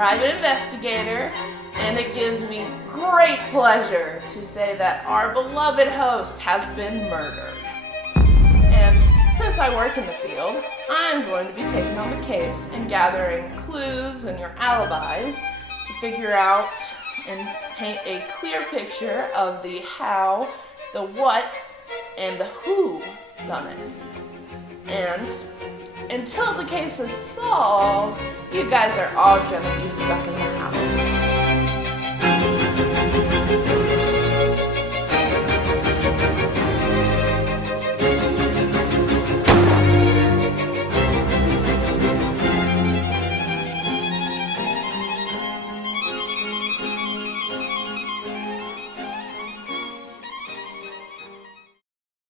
private investigator, and it gives me great pleasure to say that our beloved host has been murdered. And since I work in the field, I'm going to be taking on the case and gathering clues and your alibis to figure out and paint a clear picture of the how, the what, and the who done it. And until the case is solved, you guys are all gonna be stuck in the house.